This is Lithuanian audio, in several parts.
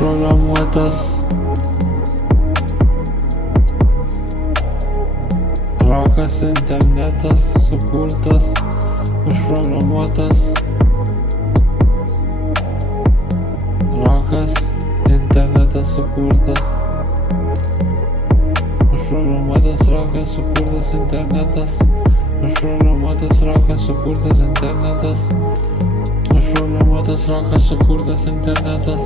užprogramuotas, rokas internetas sukurtas, užprogramuotas, rokas internetas sukurtas, užprogramuotas, rokas sukurtas internetas, užprogramuotas, rokas sukurtas internetas, užprogramuotas, rokas sukurtas internetas.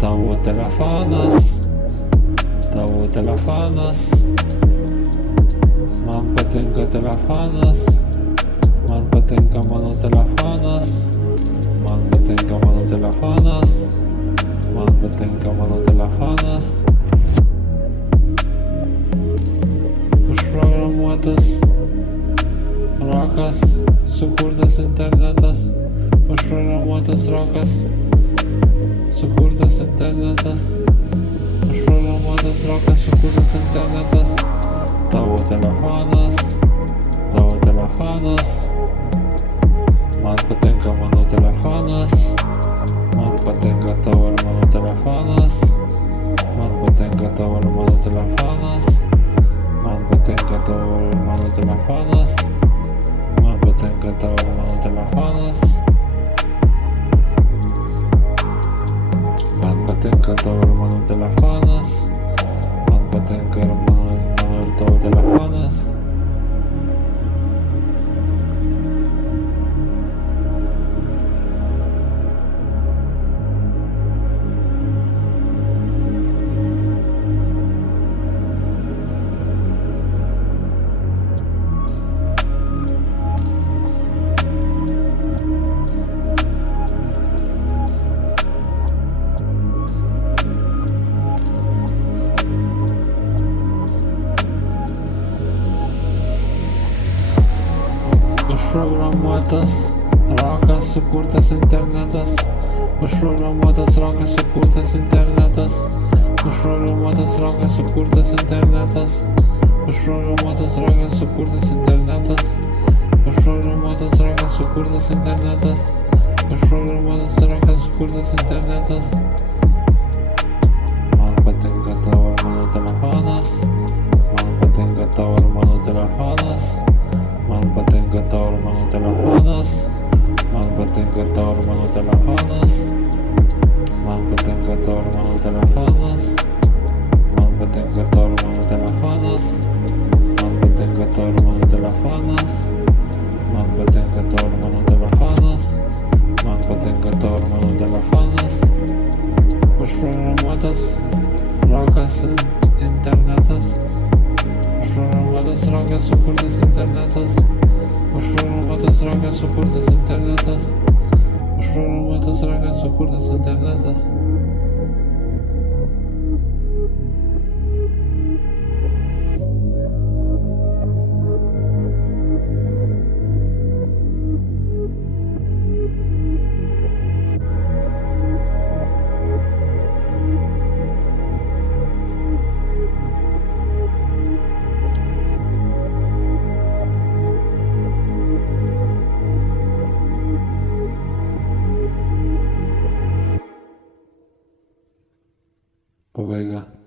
Tavo telefonas, man patinka telefonas, man patinka mano telefonas, man patinka mano telefonas, man patinka mano telefonas. Užprogramuotas, rokas sukurtas internetas, užprogramuotas, rokas sukurtas internetas, užprogramuotas, rokas sukurtas internetas. Tavo telefonas, man patinka mano telefonas, man patinka tavo ir mano telefonas, man patinka tavo ir mano telefonas, man patinka tavo ir mano telefonas, man patinka tavo ir mano telefonas, man patinka tavo ir mano telefonas, man patinka ir mano ir tavo telefonas. Užprogramuotas, rokas sukurtas internetas, užprogramuotas, rokas sukurtas internetas, užprogramuotas, rokas sukurtas internetas, užprogramuotas, rokas sukurtas internetas, užprogramuotas, rokas sukurtas internetas, užprogramuotas, rokas sukurtas internetas. Man patinka tavo ir mano telefonas, man patinka tavo ir mano telefonas, man patinka tavo ir mano telefonas, man patinka tavo ir mano telefonas, man patinka tavo ir mano telefonas, man patinka tavo ir mano telefonas, man patinka tavo ir mano telefonas, man patinka tavo ir mano telefonas, man patinka tavo ir mano telefonas. Užprogramuotas, rokas internetas, užprogramuotas, rokas sukurtas internetas, užprogramuotas, rokas sukurtas internetas, užprogramuotas, rokas sukurtas internetas. Pabaiga.